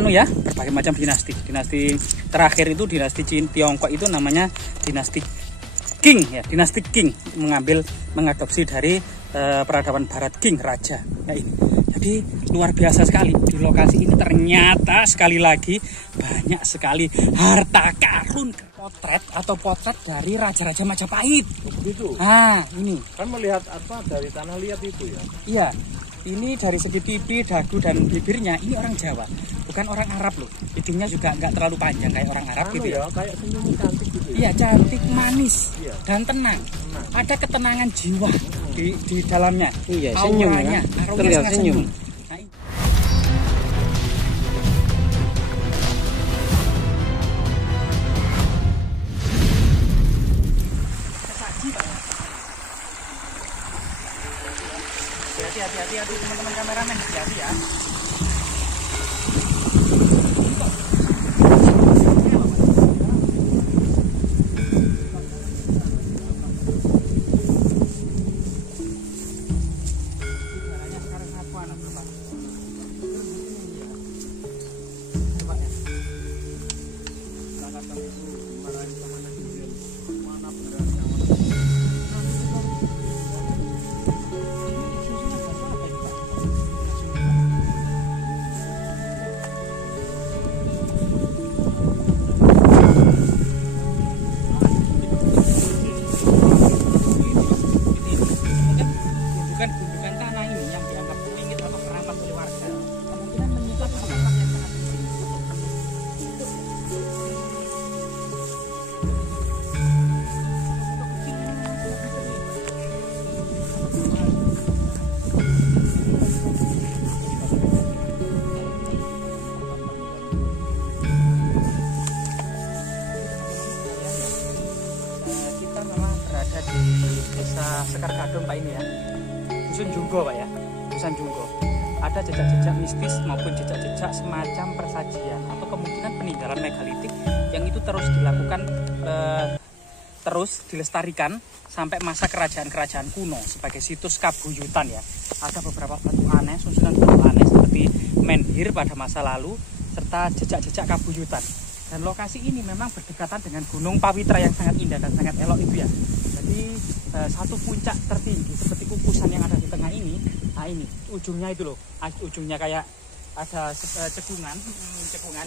anu ya, berbagai macam dinasti. Dinasti terakhir itu dinasti Tiongkok itu namanya dinasti Qing ya, dinasti Qing mengadopsi dari peradaban Barat Qing raja. Ya ini. Jadi luar biasa sekali di lokasi ini, ternyata sekali lagi banyak sekali harta karun potret dari raja-raja Majapahit. Begitu. Nah, ini Kan melihat apa dari tanah liat itu ya. iya. Ini dari segi pipi, dagu, dan bibirnya ini orang Jawa, bukan orang Arab loh. Hidungnya juga nggak terlalu panjang kayak orang Arab gitu ya. Kayak senyum cantik gitu ya. Iya, cantik, manis, Iya. dan tenang. Ada ketenangan jiwa di dalamnya. Iya, senyum Auranya, ya. aromanya Terlihat sangat senyum. Nah, ini. Sesaji, Pak. Hati-hati teman-teman kameramen, hati-hati ya. Gundukan tanah ini yang dianggap wingit atau keramat oleh warga, kemungkinan menyimpan artefak yang sangat penting. Kita memang berada di desa Sekar Gadung Pak ini ya. Dusun Junggo Pak ya, Dusun Junggo. Ada jejak-jejak mistis maupun jejak-jejak semacam persajian atau kemungkinan peninggalan megalitik yang itu terus dilakukan, terus dilestarikan sampai masa kerajaan-kerajaan kuno sebagai situs kabuyutan ya. Ada beberapa batu aneh, susunan batu aneh seperti menhir pada masa lalu serta jejak-jejak kabuyutan. Dan lokasi ini memang berdekatan dengan Gunung Pawitra yang sangat indah dan sangat elok itu ya. Jadi satu puncak tertinggi seperti kukusan yang ada di tengah ini, nah ini ujungnya itu loh, ujungnya kayak ada cekungan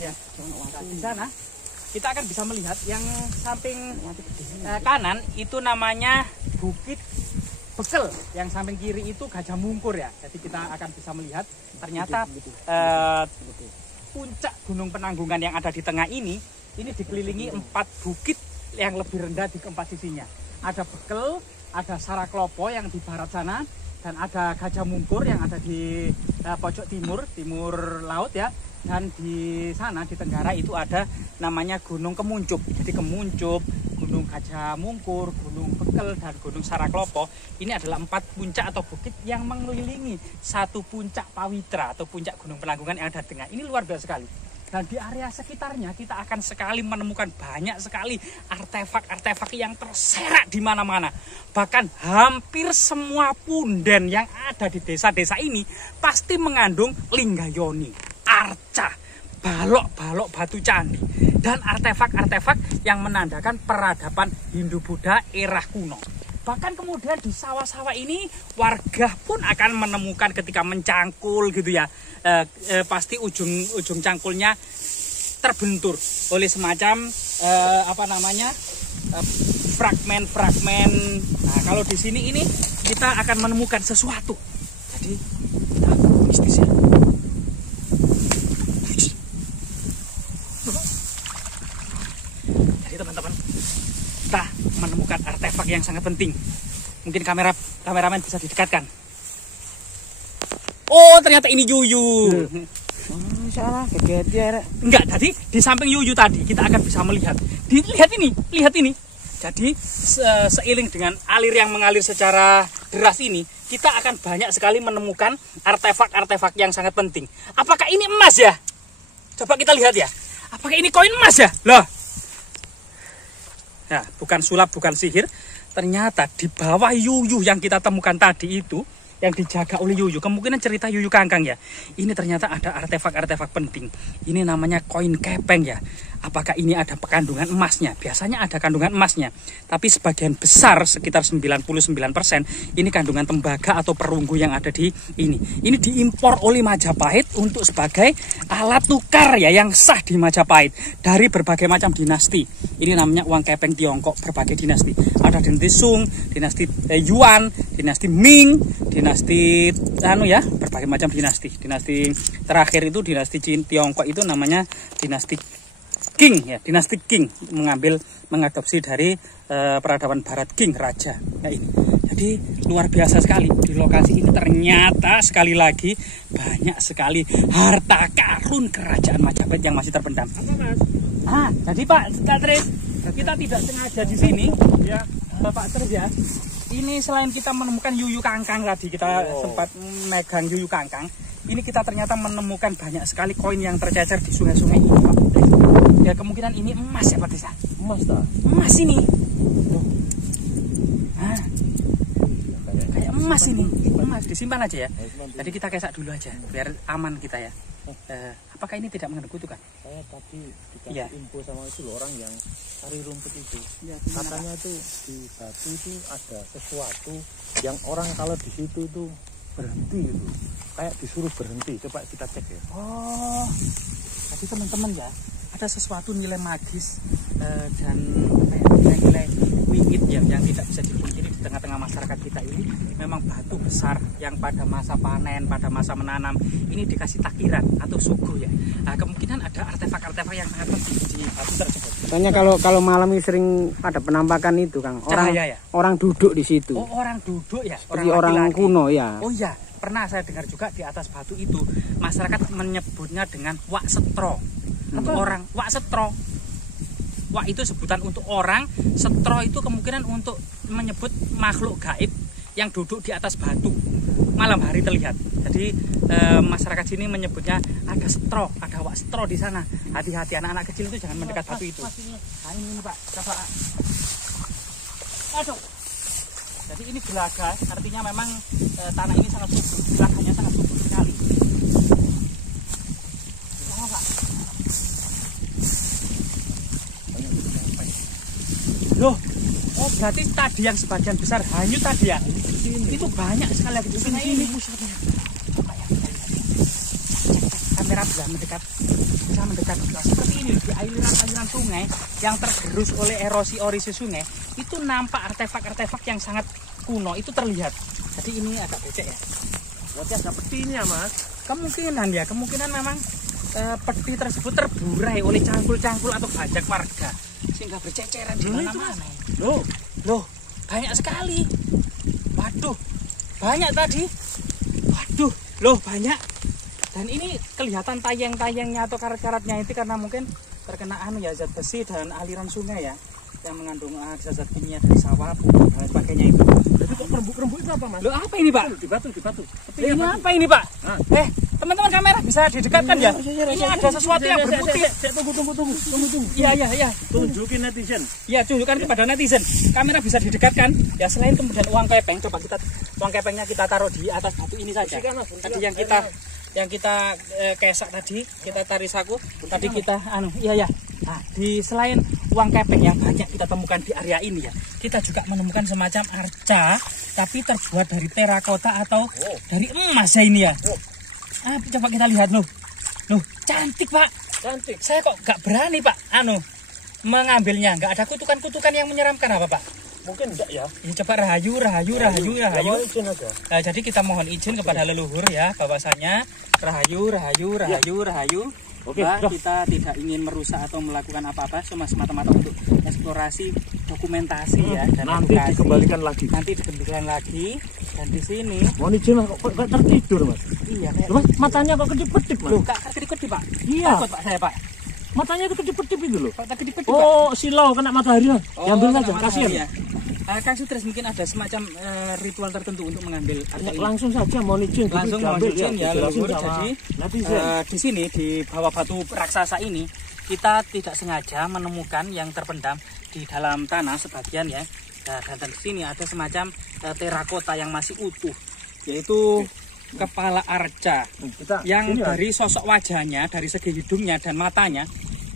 ya. Nah, di sana kita akan bisa melihat yang samping kanan itu namanya Bukit Bekel, yang samping kiri itu Gajah Mungkur ya. Jadi kita akan bisa melihat ternyata puncak Gunung Penanggungan yang ada di tengah ini dikelilingi 4 bukit yang lebih rendah di keempat sisinya. Ada Bekel, ada Saraklopo yang di barat sana, dan ada Gajah Mungkur yang ada di pojok timur laut ya. Dan di sana di tenggara itu ada namanya Gunung Kemuncup. Jadi Kemuncup, Gunung Gajah Mungkur, Gunung Bekel, dan Gunung Saraklopo ini adalah 4 puncak atau bukit yang mengelilingi satu puncak Pawitra atau puncak Gunung Penanggungan yang ada di tengah. Ini luar biasa sekali. Dan di area sekitarnya kita akan sekali menemukan banyak sekali artefak-artefak yang terserak di mana-mana. Bahkan hampir semua punden yang ada di desa-desa ini pasti mengandung linggayoni, arca, balok-balok batu candi, dan artefak-artefak yang menandakan peradaban Hindu-Buddha era kuno. Bahkan kemudian di sawah-sawah ini warga pun akan menemukan ketika mencangkul gitu ya, pasti ujung cangkulnya terbentur oleh semacam fragmen. Nah, kalau di sini ini kita akan menemukan sesuatu. Jadi mistis ya. Jadi teman-teman, kita menemukan artefak yang sangat penting. Mungkin kameramen bisa didekatkan. Oh, ternyata ini yuyu. Salah, kegedean. Enggak, tadi di samping yuyu tadi kita akan bisa melihat. Lihat ini. Jadi seiring dengan alir yang mengalir secara deras ini, kita akan banyak sekali menemukan artefak-artefak yang sangat penting. Apakah ini emas ya? Coba kita lihat ya. Apakah ini koin emas ya? Loh. Ya, bukan sulap, bukan sihir. Ternyata di bawah yuyu yang kita temukan tadi itu yang dijaga oleh Yuyu. Kemungkinan cerita Yuyu Kangkang ya. Ini ternyata ada artefak-artefak penting. Ini namanya koin kepeng ya. Apakah ini ada kandungan emasnya? Biasanya ada kandungan emasnya. Tapi sebagian besar sekitar 99% ini kandungan tembaga atau perunggu yang ada di ini. Ini diimpor oleh Majapahit untuk sebagai alat tukar ya yang sah di Majapahit dari berbagai macam dinasti. Ini namanya uang kepeng Tiongkok berbagai dinasti. Ada dinasti Sung, dinasti Yuan, dinasti Ming, dinasti berbagai macam dinasti. Dinasti terakhir itu dinasti Tiongkok itu namanya dinasti Qing ya, dinasti Qing mengadopsi dari peradaban Barat Qing raja. Nah ini, jadi luar biasa sekali di lokasi ini ternyata sekali lagi banyak sekali harta karun kerajaan Majapahit yang masih terpendam. Jadi Pak Tris, kita tidak sengaja di sini ya, Bapak Tris ya. Ini selain kita menemukan Yuyu Kangkang tadi kita sempat megang Yuyu Kangkang, ini kita ternyata menemukan banyak sekali koin yang tercecer di sungai-sungai ini, Pak. Ya kemungkinan ini emas ya Pak Desa. Emas dah. Emas ini. Kayak emas ini. Emas disimpan aja ya. Jadi kita kesak dulu aja biar aman kita ya. Apakah ini tidak mengandung kutukan? Saya tadi dikasih info sama itu loh, orang yang cari rumput itu. Ya, katanya itu di batu itu ada sesuatu yang orang kalau di situ itu berhenti itu. Kayak disuruh berhenti. Coba kita cek ya. Oh. Jadi teman-teman ya, ada sesuatu nilai magis dan nilai wingit ya, yang tidak bisa dipungkiri di tengah-tengah masyarakat kita ini. Memang batu besar yang pada masa panen, pada masa menanam ini dikasih takiran atau suguh ya. Nah, kemungkinan ada artefak-artefak yang sangat penting di batu tersebut. Soalnya kalau malam ini sering ada penampakan itu Kang, orang duduk di situ. Oh, orang duduk ya, orang kuno ya. Oh iya, pernah saya dengar juga di atas batu itu masyarakat menyebutnya dengan wak setro. Atau orang wak setro. Wak itu sebutan untuk orang, setro itu kemungkinan untuk menyebut makhluk gaib yang duduk di atas batu malam hari terlihat. Jadi masyarakat sini menyebutnya ada setro, ada wak setro di sana. Hati-hati anak-anak kecil itu jangan mendekat batu itu. Nah ini Pak, coba. Aduh. Jadi ini gelaga, artinya memang tanah ini sangat subur, gelaganya sangat subur sekali. Loh, oh berarti tadi yang sebagian besar hanyut tadi ya? Itu banyak sekali lagi di sini. Kamera bisa mendekat seperti ini di aliran sungai yang tergerus oleh erosi sungai. Itu nampak artefak-artefak yang sangat kuno itu terlihat. Jadi ini agak becek ya. Berarti ada petinya Mas. Kemungkinan memang peti tersebut terburai oleh cangkul-cangkul atau bajak warga sehingga berceceran di mana-mana. Loh, banyak sekali. Waduh, banyak tadi. Waduh, loh banyak. Dan ini kelihatan tayang-tayangnya atau karat-karatnya itu karena mungkin terkena zat besi dan aliran sungai ya, yang mengandung zat kimia dari sawah, bubur dan sebagainya itu. Jadi kok rembu-rembu itu apa Mas? Loh apa ini Pak? Di batu. Ini apa ini Pak? Teman-teman kamera bisa didekatkan ya? Ini ada sesuatu yang berputih. Tunggu. Iya. Tunjukin netizen. Iya, tunjukkan kepada netizen. Kamera bisa didekatkan. Ya selain kemudian uang kepeng, coba uang kepengnya kita taruh di atas batu ini saja. Tadi yang kita kesak tadi, kita tarik saku. Tadi kita Nah, selain uang kepeng yang banyak kita temukan di area ini ya, kita juga menemukan semacam arca tapi terbuat dari terakota atau dari emas ya ini ya. Coba kita lihat loh, cantik Pak. Cantik. Saya kok gak berani Pak, mengambilnya. Gak ada kutukan-kutukan yang menyeramkan apa Pak? Mungkin enggak ya. Coba rahayu. Izin aja. Nah, jadi kita mohon izin kepada leluhur ya, bahwasanya rahayu. Oke, kita tidak ingin merusak atau melakukan apa-apa, cuma semata-mata untuk eksplorasi, dokumentasi ya, dan nanti edukasi. dikembalikan lagi. Dan di sini Mohon izin Mas, kok tertidur Mas? iya kayak Mas, matanya kok kedip-kedip Mas? loh, kedip-kedip Pak. Iya. Takut Pak saya Pak. Matanya itu kedip-kedip itu loh. Pak kedip-kedip Pak. Oh, silau kena matahari Mas. Diambil saja, kasihan. Ya. Kang Sutris mungkin ada semacam ritual tertentu untuk mengambil arca ini. Langsung saja mohon izin. Langsung mohon izin ya leluhur. Jadi netizen. di sini di bawah batu raksasa ini kita tidak sengaja menemukan yang terpendam di dalam tanah sebagian ya. Dan di sini ada semacam terakota yang masih utuh. yaitu kepala arca. Yang ini, dari sosok wajahnya, dari segi hidungnya dan matanya,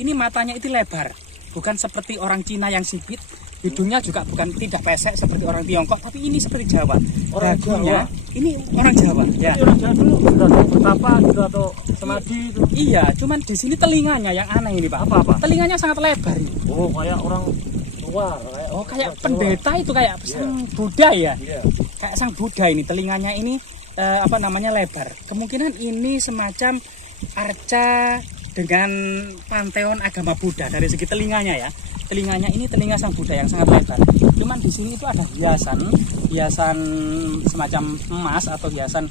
ini matanya itu lebar, bukan seperti orang Cina yang sipit. Hidungnya juga bukan tidak pesek seperti orang Tiongkok, tapi ini seperti Jawa. Orang Dagunya Jawa. ini orang Jawa. Ya. Ini orang Jawa dulu betapa gitu atau semadi itu. Iya, cuman di sini telinganya yang aneh ini Pak. Apa? Telinganya sangat lebar ini. Oh, kayak orang tua. Kayak pendeta itu kayak sang Buddha ya. Iya. Kayak sang Buddha ini telinganya ini lebar. Kemungkinan ini semacam arca dengan panteon agama Buddha dari segi telinganya ya. Telinganya ini telinga sang Buddha yang sangat lebar. Cuman di sini itu ada hiasan semacam emas atau hiasan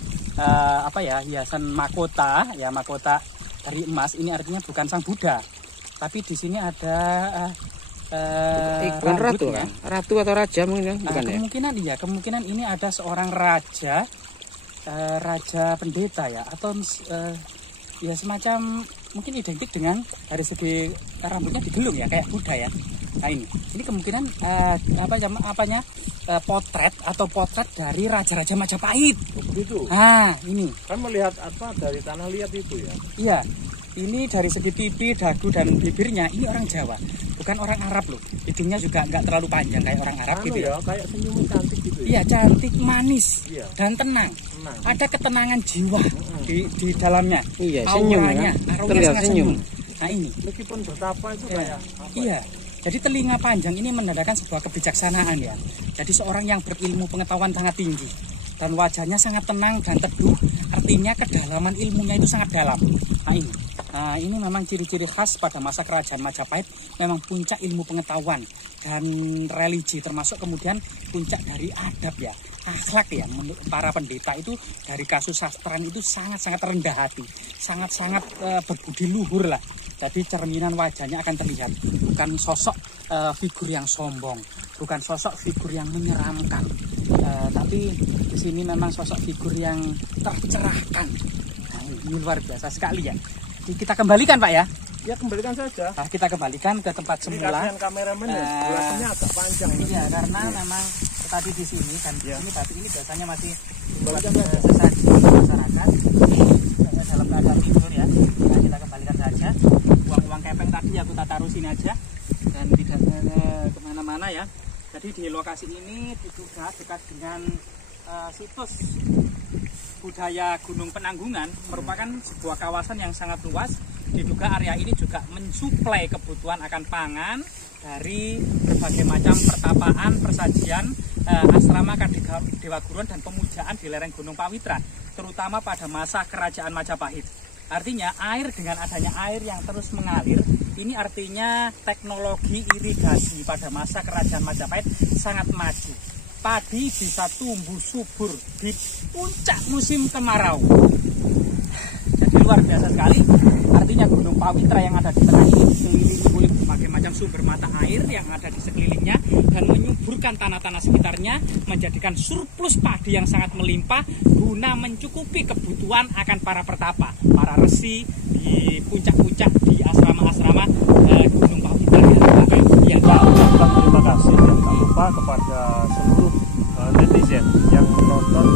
hiasan mahkota dari emas. Ini artinya bukan sang Buddha, tapi di sini ada bukan ratu kan? Ratu atau raja mungkin bukan kemungkinan ini ada seorang raja, raja pendeta ya, atau ya semacam mungkin identik dengan dari segi rambutnya digelung ya kayak Buddha ya. Nah ini kemungkinan potret dari raja-raja Majapahit. Begitu. Nah ini Kan melihat dari tanah liat itu ya. Iya. Ini dari segi pipi, dagu dan bibirnya ini orang Jawa, bukan orang Arab loh. Hidungnya juga nggak terlalu panjang kayak orang Arab gitu ya. Kayak senyuman cantik gitu ya. Iya, cantik, manis, iya. Dan tenang. Ada ketenangan jiwa di dalamnya. Iya, senyum ya. Terlihat senyum. Nah ini. Meskipun betapa itu kayak iya. Jadi telinga panjang ini menandakan sebuah kebijaksanaan ya. Jadi seorang yang berilmu pengetahuan sangat tinggi dan wajahnya sangat tenang dan teduh. Artinya kedalaman ilmunya itu sangat dalam. Nah ini memang ciri-ciri khas pada masa kerajaan Majapahit. Memang puncak ilmu pengetahuan dan religi, termasuk kemudian puncak dari adab ya, akhlak ya. Menurut para pendeta itu dari kasusastran itu sangat-sangat rendah hati, sangat-sangat berbudi luhur lah. Jadi cerminan wajahnya akan terlihat, bukan sosok figur yang sombong, bukan sosok figur yang menyeramkan, tapi di sini memang sosok figur yang tercerahkan. Nah, ini luar biasa sekali ya. Kita kembalikan Pak ya. Ya kembalikan saja. Nah, kita kembalikan ke tempat semula. Ini kameramen ya, durasinya agak panjang. Iya, karena memang tadi di sini kan ini batu ini biasanya masih buat saja. sesaji masyarakat dalam keadaan tidur ya. Nah, kita kembalikan saja. Uang kepeng tadi aku taruh sini aja dan tidak kemana-mana ya. Jadi di lokasi ini diduga dekat dengan situs budaya Gunung Penanggungan, merupakan sebuah kawasan yang sangat luas. Diduga area ini juga mensuplai kebutuhan akan pangan dari berbagai macam pertapaan, persajian, asrama Dewa Guruan dan pemujaan di lereng Gunung Pawitra, terutama pada masa kerajaan Majapahit. Artinya air, dengan adanya air yang terus mengalir, ini artinya teknologi irigasi pada masa kerajaan Majapahit sangat maju. Padi bisa tumbuh subur di puncak musim kemarau. Jadi luar biasa sekali. Artinya Gunung Pawitra yang ada di tengah ini dikelilingi oleh berbagai macam sumber mata air yang ada di sekelilingnya dan menyuburkan tanah-tanah sekitarnya, menjadikan surplus padi yang sangat melimpah guna mencukupi kebutuhan akan para pertapa, para resi di puncak-puncak di asrama-asrama Gunung Pawitra. Ya, terima kasih dan tak lupa kepada seluruh netizen yang menonton